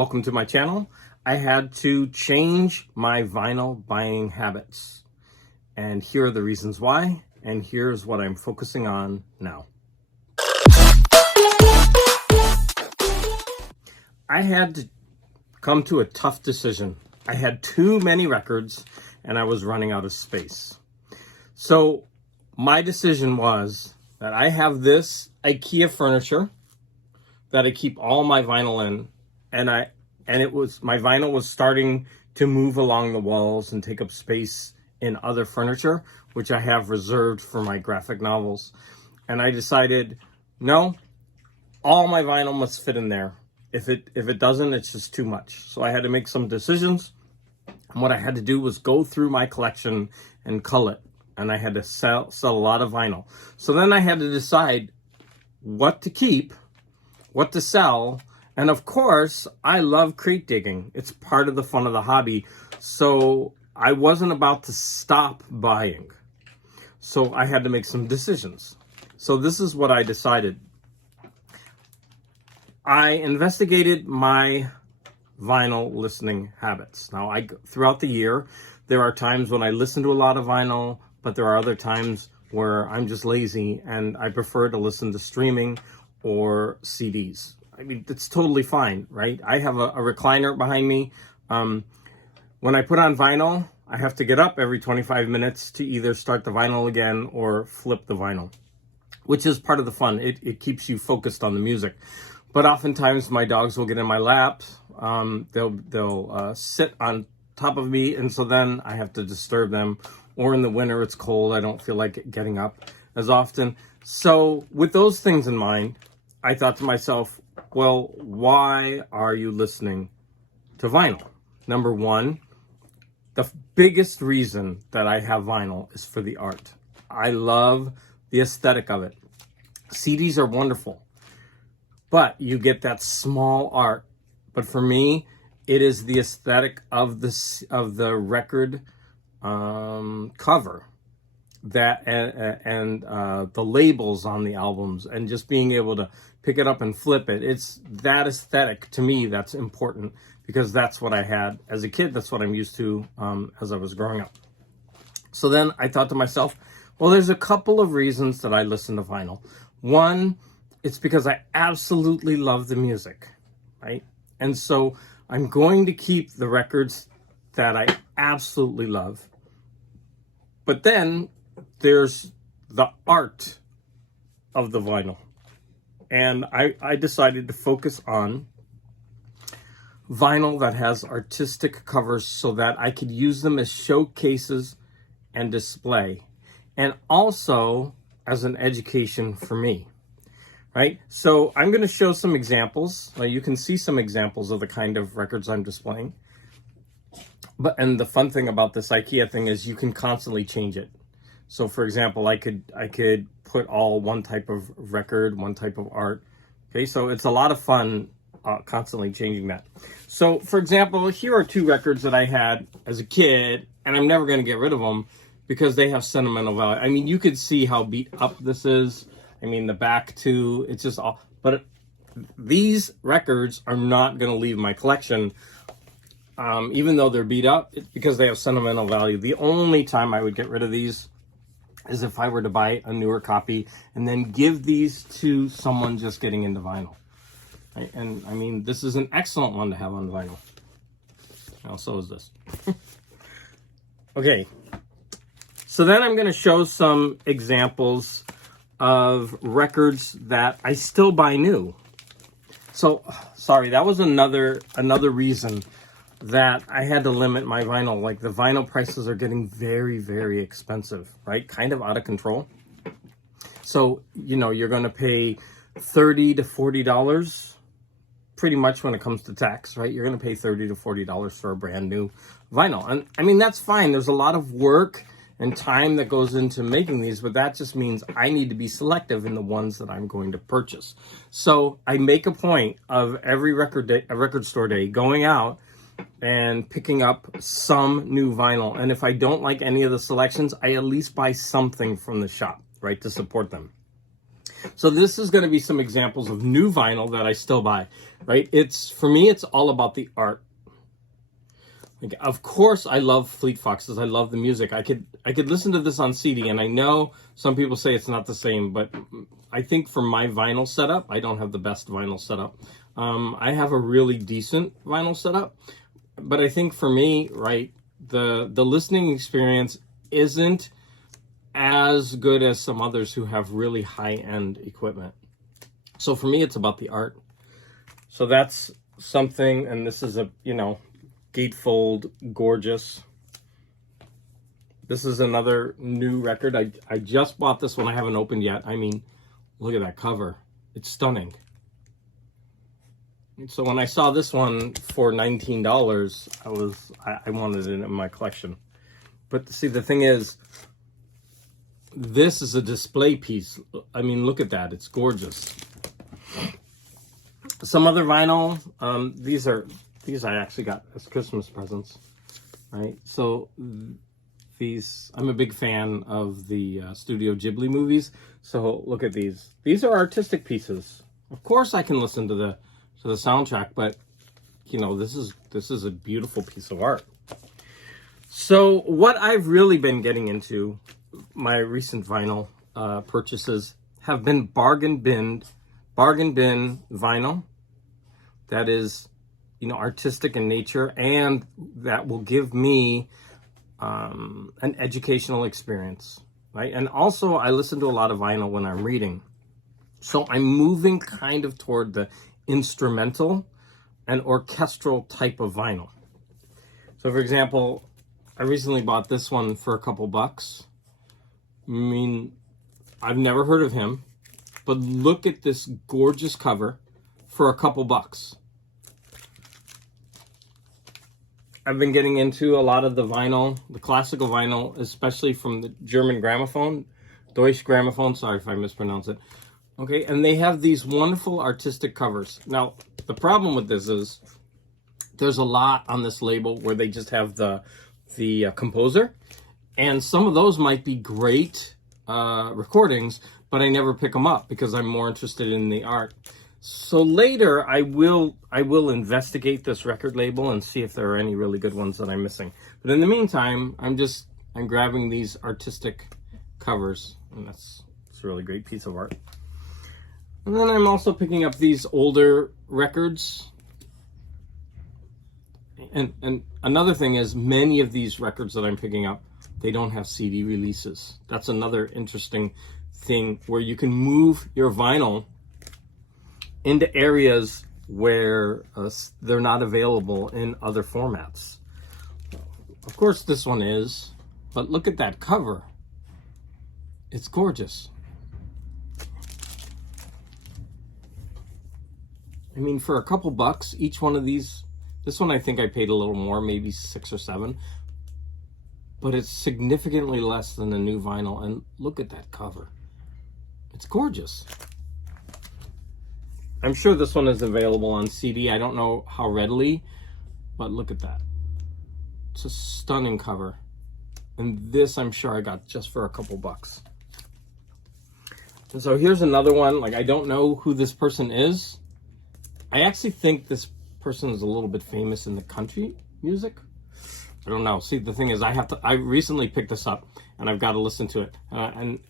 welcome to my channel. I had to change my vinyl buying habits. And here are the reasons why, and here's what I'm focusing on now. I had to come to a tough decision. I had too many records and I was running out of space. So my decision was that I have this IKEA furniture that I keep all my vinyl in, and my vinyl was starting to move along the walls and take up space in other furniture, which I have reserved for my graphic novels. And I decided, no, all my vinyl must fit in there. If it doesn't, it's just too much. So I had to make some decisions. And what I had to do was go through my collection and cull it. And I had to sell a lot of vinyl. So then I had to decide what to keep, what to sell. And of course, I love crate digging. It's part of the fun of the hobby. So I wasn't about to stop buying. So I had to make some decisions. So this is what I decided. I investigated my vinyl listening habits. Now, throughout the year, there are times when I listen to a lot of vinyl, but there are other times where I'm just lazy and I prefer to listen to streaming or CDs. I mean, it's totally fine, right? I have a recliner behind me. When I put on vinyl, I have to get up every 25 minutes to either start the vinyl again or flip the vinyl, which is part of the fun. It keeps you focused on the music. But oftentimes my dogs will get in my lap. They'll sit on top of me, and so then I have to disturb them. Or in the winter, it's cold. I don't feel like getting up as often. So with those things in mind, I thought to myself, well, why are you listening to vinyl? Number one, the biggest reason that I have vinyl is for the art. I love the aesthetic of it. CDs are wonderful, but you get that small art. But for me, it is the aesthetic of the record cover, that and the labels on the albums, and just being able to pick it up and flip it. It's that aesthetic to me that's important, because that's what I had as a kid. That's what I'm used to as I was growing up. So then I thought to myself, well, there's a couple of reasons that I listen to vinyl. One, it's because I absolutely love the music, right? And so I'm going to keep the records that I absolutely love. But then there's the art of the vinyl. And I decided to focus on vinyl that has artistic covers so that I could use them as showcases and display, and also as an education for me, right? So I'm going to show some examples. You can see some examples of the kind of records I'm displaying. And the fun thing about this IKEA thing is you can constantly change it. So for example, I could put all one type of record, one type of art. Okay, so it's a lot of fun constantly changing that. So for example, here are two records that I had as a kid, and I'm never going to get rid of them because they have sentimental value. I mean, you could see how beat up this is. I mean, the back too, it's just all, but these records are not going to leave my collection. Even though they're beat up, it's because they have sentimental value. The only time I would get rid of these is if I were to buy a newer copy and then give these to someone just getting into vinyl. Right? And I mean, this is an excellent one to have on vinyl. Well, so is this. Okay. So then I'm going to show some examples of records that I still buy new. So, sorry, that was another reason that I had to limit my vinyl. Like, the vinyl prices are getting very, very expensive, right? Kind of out of control. So, you know, you're going to pay $30 to $40 pretty much when it comes to tax, right? You're going to pay $30 to $40 for a brand new vinyl. And I mean, that's fine. There's a lot of work and time that goes into making these, but that just means I need to be selective in the ones that I'm going to purchase. So I make a point of every record store day going out and picking up some new vinyl. And if I don't like any of the selections, I at least buy something from the shop, right, to support them. So this is going to be some examples of new vinyl that I still buy, right? For me, it's all about the art. Like, of course, I love Fleet Foxes. I love the music. I could listen to this on CD, and I know some people say it's not the same, but I think for my vinyl setup, I don't have the best vinyl setup. I have a really decent vinyl setup, but I think for me, right, the listening experience isn't as good as some others who have really high-end equipment. So for me, it's about the art. So that's something, and this is a, gatefold, gorgeous. This is another new record. I just bought this one. I haven't opened yet. I mean, look at that cover. It's stunning. So when I saw this one for $19, I wanted it in my collection. But see, the thing is, this is a display piece. I mean, look at that. It's gorgeous. Some other vinyl. These I actually got as Christmas presents, right? So these, I'm a big fan of the Studio Ghibli movies. So look at these. These are artistic pieces. Of course, I can listen to the soundtrack, but this is a beautiful piece of art. So what I've really been getting into, my recent vinyl purchases have been bargain bin vinyl. That is, artistic in nature, and that will give me an educational experience, right? And also, I listen to a lot of vinyl when I'm reading. So I'm moving kind of toward the instrumental and orchestral type of vinyl. So, for example, I recently bought this one for a couple bucks. I mean, I've never heard of him, but look at this gorgeous cover for a couple bucks. I've been getting into a lot of the vinyl, the classical vinyl, especially from the German gramophone, Deutsche Grammophon, sorry if I mispronounce it. Okay, and they have these wonderful artistic covers. Now, the problem with this is there's a lot on this label where they just have the composer, and some of those might be great recordings, but I never pick them up because I'm more interested in the art. So later, I will investigate this record label and see if there are any really good ones that I'm missing. But in the meantime, I'm grabbing these artistic covers, and it's a really great piece of art. And then I'm also picking up these older records. And another thing is, many of these records that I'm picking up, they don't have CD releases. That's another interesting thing where you can move your vinyl into areas where they're not available in other formats. Of course, this one is, but look at that cover. It's gorgeous. I mean, for a couple bucks, each one of these, this one I think I paid a little more, maybe 6 or 7, but it's significantly less than the new vinyl. And look at that cover. It's gorgeous. I'm sure this one is available on CD. I don't know how readily, but look at that. It's a stunning cover. And this I'm sure I got just for a couple bucks. And so here's another one. Like, I don't know who this person is. I actually think this person is a little bit famous in the country music. I don't know. See, the thing is, I recently picked this up and I've got to listen to it.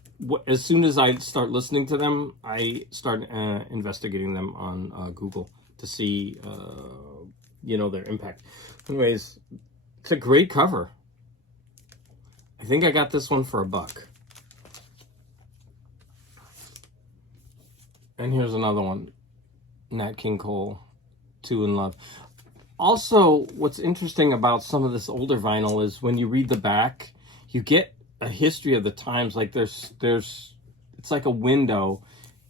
As soon as I start listening to them, I start investigating them on Google to see, their impact. Anyways, it's a great cover. I think I got this one for $1. And here's another one, Nat King Cole, 2 in Love. Also, what's interesting about some of this older vinyl is when you read the back, you get a history of the times. Like there's it's like a window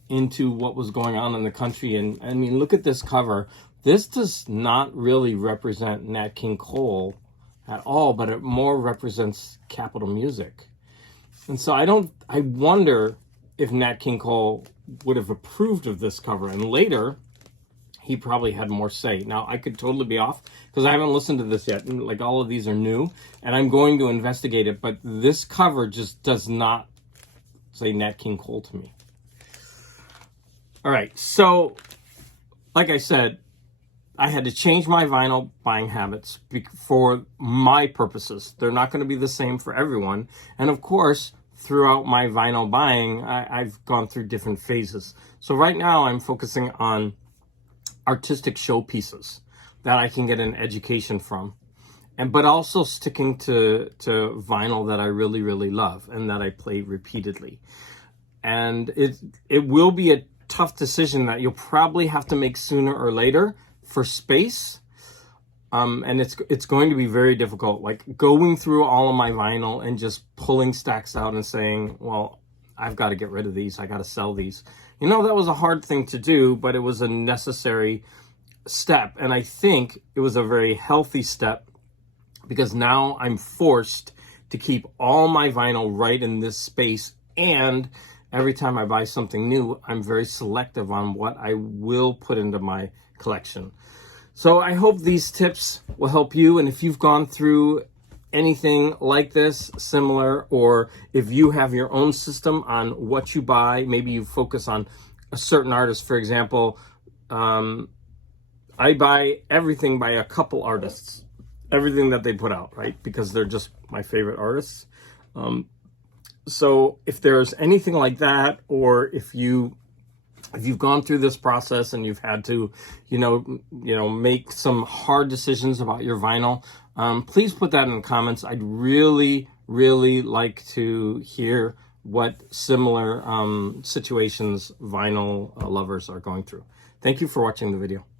into what was going on in the country. And I mean, look at this cover. This does not really represent Nat King Cole at all, but it more represents Capitol Music. And so I wonder if Nat King Cole would have approved of this cover, and later he probably had more say. Now, I could totally be off because I haven't listened to this yet, and like all of these are new, and I'm going to investigate it, but this cover just does not say Nat King Cole to me. All right, so like I said, I had to change my vinyl buying habits for my purposes. They're not going to be the same for everyone. And of course, throughout my vinyl buying, I've gone through different phases. So right now I'm focusing on artistic showpieces that I can get an education from. But also sticking to vinyl that I really, really love and that I play repeatedly. And it will be a tough decision that you'll probably have to make sooner or later for space. And it's going to be very difficult, like going through all of my vinyl and just pulling stacks out and saying, well, I've got to get rid of these. I got to sell these. You know, that was a hard thing to do, but it was a necessary step. And I think it was a very healthy step, because now I'm forced to keep all my vinyl right in this space. And every time I buy something new, I'm very selective on what I will put into my collection. So I hope these tips will help you. And if you've gone through anything like this, similar, or if you have your own system on what you buy, maybe you focus on a certain artist. For example, I buy everything by a couple artists. Everything that they put out, right? Because they're just my favorite artists. So if there's anything like that, or if you've gone through this process and you've had to, make some hard decisions about your vinyl, please put that in the comments. I'd really, really like to hear what similar situations vinyl lovers are going through. Thank you for watching the video.